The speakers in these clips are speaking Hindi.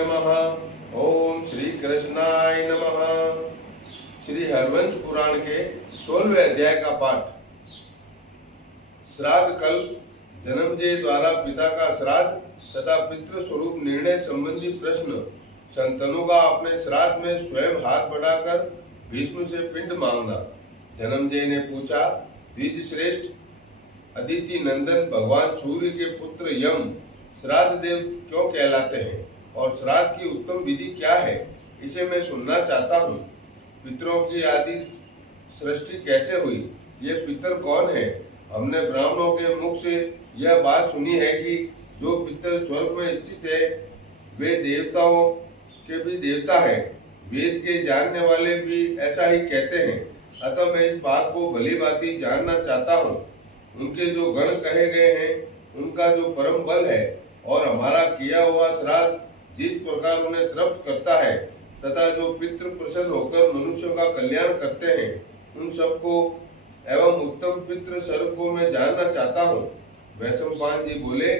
नमः। ओम श्री कृष्णाय नमः। श्री हरवंश पुराण के 16वें अध्याय का पाठ। श्राद्ध कल्प। जन्मजय द्वारा पिता का श्राद्ध तथा पितृ स्वरूप निर्णय संबंधी प्रश्न। संतनों का अपने श्राद्ध में स्वयं हाथ बढ़ाकर भीष्म से पिंड मांगना। जन्मजय ने पूछा, द्विज श्रेष्ठ अदिति नंदन भगवान सूर्य के पुत्र यम श्राद्ध देव क्यों कहलाते हैं और श्राद्ध की उत्तम विधि क्या है, इसे मैं सुनना चाहता हूँ। पितरों की आदि सृष्टि कैसे हुई, ये पितर कौन है? हमने ब्राह्मणों के मुख से यह बात सुनी है कि जो पितर स्वर्ग में स्थित है वे देवताओं के भी देवता है। वेद के जानने वाले भी ऐसा ही कहते हैं। अतः मैं इस बात को भली भांति जानना चाहता हूँ। उनके जो गण कहे गए हैं उनका जो परम बल है और हमारा किया हुआ श्राद्ध जिस प्रकार उन्हें तृप्त करता है तथा जो पितृ प्रसन्न होकर मनुष्यों का कल्याण करते हैं, उन सबको एवं उत्तम पितृ सर्ग को मैं जानना चाहता हूँ। वैशंपायन जी बोले,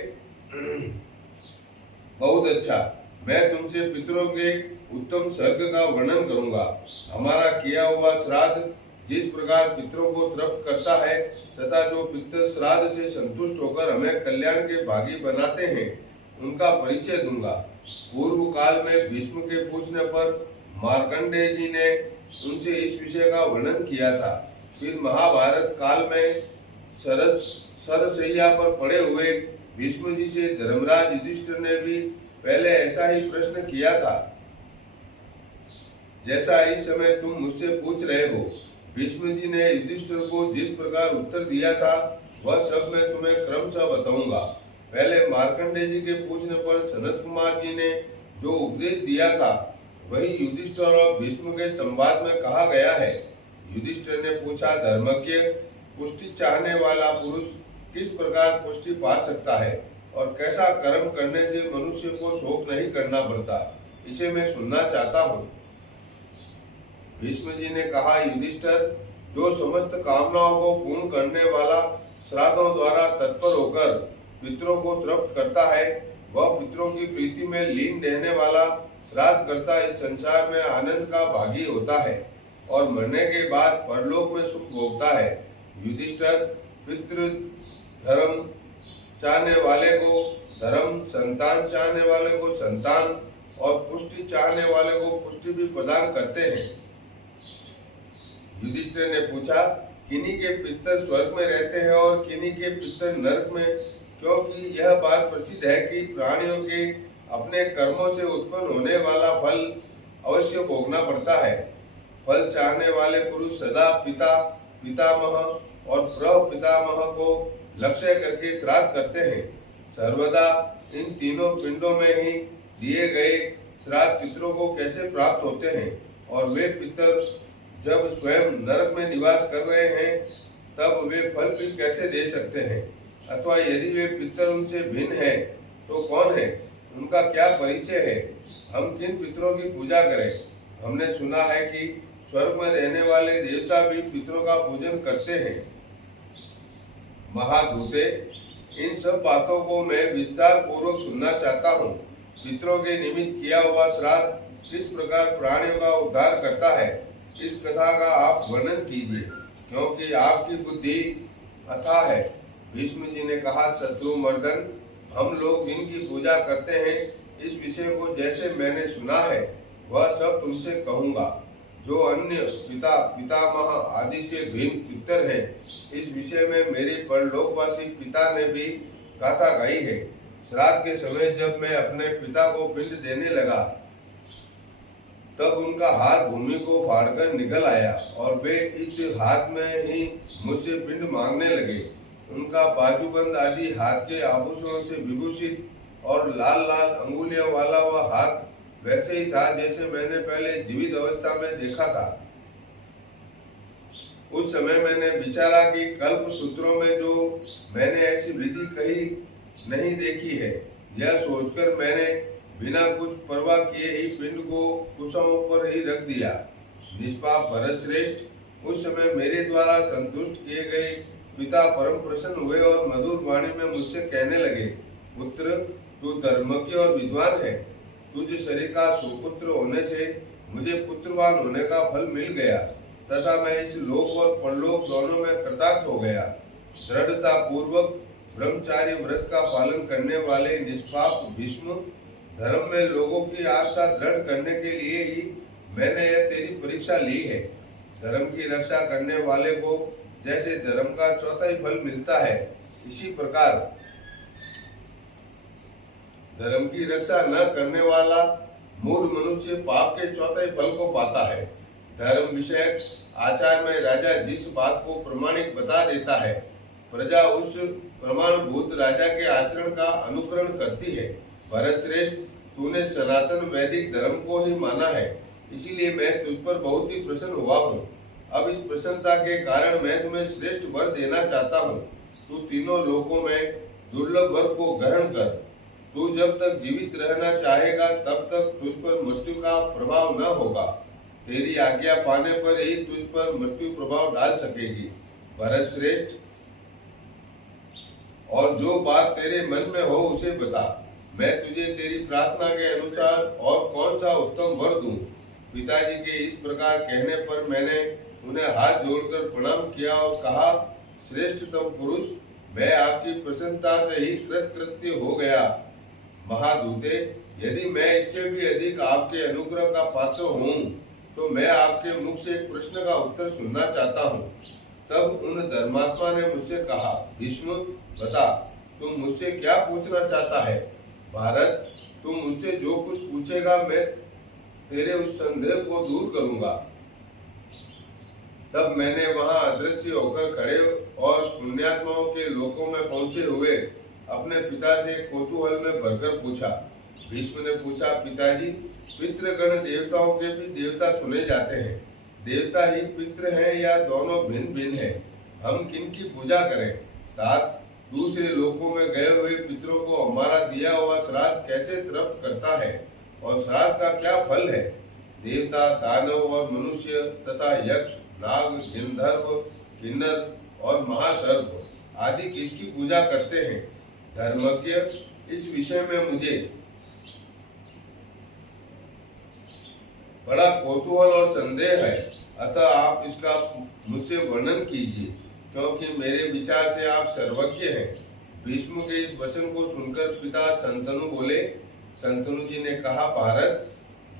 बहुत अच्छा, मैं तुमसे पितरों के उत्तम सर्ग का वर्णन करूंगा। हमारा किया हुआ श्राद्ध जिस प्रकार पितरों को तृप्त करता है तथा जो पितर श्राद्ध से संतुष्ट होकर हमें कल्याण के भागी बनाते हैं, उनका परिचय दूंगा। पूर्व काल में भीष्म के पूछने पर मार्कंडेय जी ने उनसे इस विषय का वर्णन किया था। फिर महाभारत काल में सरसैया पर पड़े हुए भीष्म जी से धर्मराज युधिष्ठिर ने भी पहले ऐसा ही प्रश्न किया था जैसा इस समय तुम मुझसे पूछ रहे हो। भीष्म जी ने युधिष्ठिर को जिस प्रकार उत्तर दिया था वह सब मैं तुम्हें क्रमशः बताऊंगा। पहले मार्कंडेय जी के पूछने पर सनत कुमार जी ने जो उपदेश दिया था वही युधिष्ठिर और भीष्म के संवाद में कहा गया है। युधिष्ठिर ने पूछा, धर्मज्ञ पुष्टि चाहने वाला पुरुष किस प्रकार पुष्टि पा सकता है और कैसा कर्म करने से मनुष्य को शोक नहीं करना पड़ता, इसे मैं सुनना चाहता हूँ। भीष्म जी ने कहा, युधिष्ठिर, जो समस्त कामनाओं को पूर्ण करने वाला श्राद्धों द्वारा तत्पर होकर पितरों को तृप्त करता है, वह पितरों की प्रीति में लीन रहने वाला श्राद्ध करता इस संसार में आनंद का भागी होता है और मरने के बाद परलोक में सुख भोगता है। युधिष्ठिर, पितृ धर्म चाहने वाले को धर्म, संतान चाहने वाले को संतान और पुष्टि चाहने वाले को पुष्टि भी प्रदान करते हैं। युधिष्ठिर ने पूछा, किन्हीं के पितर स्वर्ग में रहते हैं और किन्हीं के पितर नरक में, क्योंकि यह बात प्रसिद्ध है कि प्राणियों के अपने कर्मों से उत्पन्न होने वाला फल अवश्य भोगना पड़ता है। फल चाहने वाले पुरुष सदा पिता, पितामह और प्रपितामह को लक्ष्य करके श्राद्ध करते हैं। सर्वदा इन तीनों पिंडों में ही दिए गए श्राद्ध पितरों को कैसे प्राप्त होते हैं और वे पितर जब स्वयं नरक में निवास कर रहे हैं तब वे फल भी कैसे दे सकते हैं? अथवा यदि वे पितर उनसे भिन्न हैं तो कौन है? उनका क्या परिचय है? हम किन पितरों की पूजा करें? हमने सुना है कि स्वर्ग में रहने वाले देवता भी पितरों का पूजन करते हैं। महाधूते, इन सब बातों को मैं विस्तार पूर्वक सुनना चाहता हूँ। पितरों के निमित्त किया हुआ श्राद्ध किस प्रकार प्राणियों का उद्धार करता है, इस कथा का आप वर्णन कीजिए, क्योंकि आपकी बुद्धि अथाह है। भीष्म जी ने कहा, शत्रुमर्दन, हम लोग जिनकी पूजा करते हैं इस विषय को जैसे मैंने सुना है वह सब तुमसे कहूँगा। जो अन्य पिता, पितामह आदि से भिन्न पितर हैं, इस विषय में मेरे परलोकवासी पिता ने भी गाथा गाई है। श्राद्ध के समय जब मैं अपने पिता को पिंड देने लगा तब उनका हाथ भूमि को फाड़कर निकल आया और वे इस हाथ में ही मुझसे पिंड मांगने लगे। उनका बाजूबंद आदि हाथ के आभूषणों से विभूषित और लाल लाल अंगुलियों वाला वह हाथ वैसे ही था जैसे मैंने पहले जीवित अवस्था में देखा था। उस समय मैंने विचारा कि कल्प सूत्रों में जो मैंने ऐसी विधि कही नहीं देखी है। यह सोचकर मैंने बिना कुछ परवाह किए ही पिंड को कुशों पर ही रख दिया। निष्पाप भरत श्रेष्ठ, उस समय मेरे द्वारा संतुष्ट किए गए पिता परम प्रसन्न हुए और मधुर वाणी में मुझसे कहने लगे, पुत्र, तू धर्मज्ञ और विद्वान है। तुझ शरीर का सुपुत्र होने से मुझे पुत्रवान होने का फल मिल गया तथा मैं इस लोक और परलोक दोनों में कृतार्थ हो गया। दृढ़ता पूर्वक ब्रह्मचारी व्रत का पालन करने वाले निष्पाप भीष्म, धर्म में लोगों की आस्था दृढ़ करने के लिए ही मैंने यह तेरी परीक्षा ली है। धर्म की रक्षा करने वाले को जैसे धर्म का चौथाई फल मिलता है, इसी प्रकार धर्म की रक्षा न करने वाला मूढ़ मनुष्य पाप के चौथाई फल को पाता है। धर्म विषयक आचार में राजा जिस बात को प्रमाणिक बता देता है, प्रजा उस प्रमाणभूत राजा के आचरण का अनुकरण करती है। भरत श्रेष्ठ, तूने सनातन वैदिक धर्म को ही माना है, इसीलिए मैं तुझ पर बहुत ही प्रसन्न हुआ हूँ। अब इस प्रसन्नता के कारण मैं तुम्हें श्रेष्ठ वर देना चाहता हूँ। तू तीनों लोकों में दुर्लभ वर को ग्रहण कर। तू जब तक जीवित रहना चाहेगा तब तक तुझ पर मृत्यु का प्रभाव न होगा। तेरी आज्ञा पाने पर ही तुझ पर मृत्यु प्रभाव डाल सकेगी। भरत श्रेष्ठ, और जो बात तेरे मन में हो उसे बता। मैं तुझे तेरी प्रार्थना के अनुसार और कौन सा उत्तम वर दूं। पिताजी के इस प्रकार कहने पर मैंने उन्हें हाथ जोड़कर प्रणाम किया और कहा, श्रेष्ठतम पुरुष, मैं आपकी प्रसन्नता से ही कृतकृत्य हो गया। महादूते, यदि मैं इससे भी अधिक आपके अनुग्रह का पात्र हूँ तो मैं आपके मुख से एक प्रश्न का उत्तर सुनना चाहता हूँ। तब उन धर्मात्मा ने मुझसे कहा, भीष्म, बता, तुम मुझसे क्या पूछना चाहता है। भारत, तुम मुझसे जो कुछ पूछेगा मैं तेरे उस संदेह को दूर करूंगा। तब मैंने वहां अदृश्य होकर खड़े और पुण्यात्माओं के लोकों में पहुंचे हुए अपने पिता से कौतूहल में भरकर पूछा। भीष्म ने पूछा, पिताजी, पितृगण देवताओं के भी देवता सुने जाते हैं। देवता ही पितृ हैं या दोनों भिन्न भिन्न हैं? हम किनकी पूजा करें? तात, दूसरे लोकों में गए हुए पितरों को हमारा दिया हुआ श्राद्ध कैसे तृप्त करता है और श्राद्ध का क्या फल है? देवता, दानव और मनुष्य तथा यक्ष, नाग, गंधर्व, किन्नर और महासर्प आदि किसकी पूजा करते हैं? धर्मज्ञ, इस विषय में मुझे बड़ा कौतूहल और संदेह है, अतः आप इसका मुझसे वर्णन कीजिए, क्योंकि मेरे विचार से आप सर्वज्ञ हैं। भीष्म के इस वचन को सुनकर पिता शंतनु बोले। शंतनु जी ने कहा, भारत,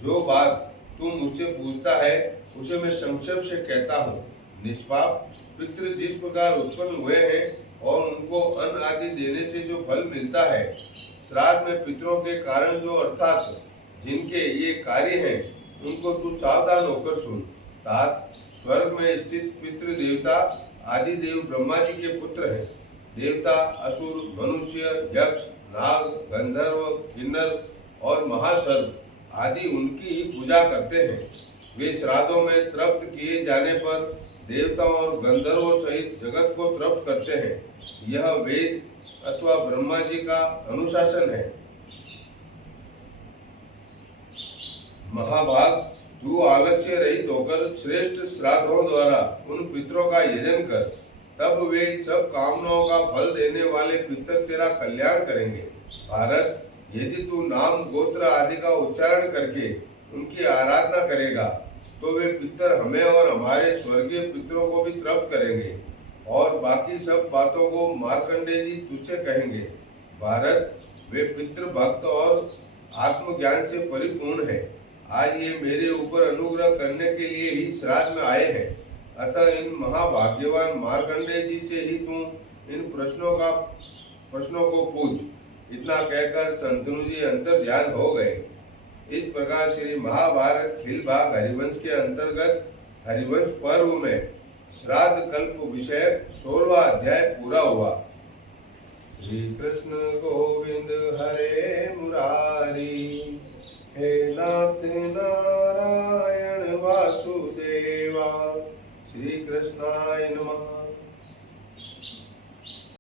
जो बात तू मुझसे पूछता है उसे मैं संक्षेप से कहता हूँ। निष्पाप पितृ जिस प्रकार उत्पन्न हुए हैं और उनको अन्न आदि देने से जो फल मिलता है, श्राद्ध में पितरों के कारण जो अर्थात जिनके ये कार्य हैं, उनको तू सावधान होकर सुन। तात, स्वर्ग में स्थित पितृ देवता आदि देव ब्रह्मा जी के पुत्र हैं। देवता, असुर, मनुष्य, यक्ष, नाग, गंधर्व, किन्नर और महासर्प आदि उनकी ही पूजा करते हैं। वे श्राद्धों में तृप्त किए जाने पर देवताओं और गंधर्वों सहित जगत को तृप्त करते हैं। यह वेद अथवा ब्रह्मा जी का अनुशासन है। महाभाग, तू आलस्य रहित होकर श्रेष्ठ श्राद्धों द्वारा उन पितरों का यजन कर, तब वे सब कामनाओं का फल देने वाले पितर तेरा कल्याण करेंगे। भारत, यदि तू नाम, गोत्र आदि का उच्चारण करके उनकी आराधना करेगा तो वे पितर हमें और हमारे स्वर्गीय पितरों को भी तृप्त करेंगे और बाकी सब बातों को मार्कंडेय जी तुझसे कहेंगे। भारत, वे पितृ भक्त और आत्मज्ञान से परिपूर्ण है। आज ये मेरे ऊपर अनुग्रह करने के लिए ही श्राद्ध में आए हैं, अतः इन महाभाग्यवान मार्कंडेय जी से ही तू इन प्रश्नों को पूछ। इतना कहकर शंतनु जी अंतर ध्यान हो गए। इस प्रकार श्री महाभारत खिल भाग हरिवंश के अंतर्गत हरिवंश पर्व में श्राद्ध कल्प विषय 16वां अध्याय पूरा हुआ। श्री कृष्ण गोविंद हरे मुरारी, हे नाथ नारायण वासुदेवा, श्री कृष्णाय नमः।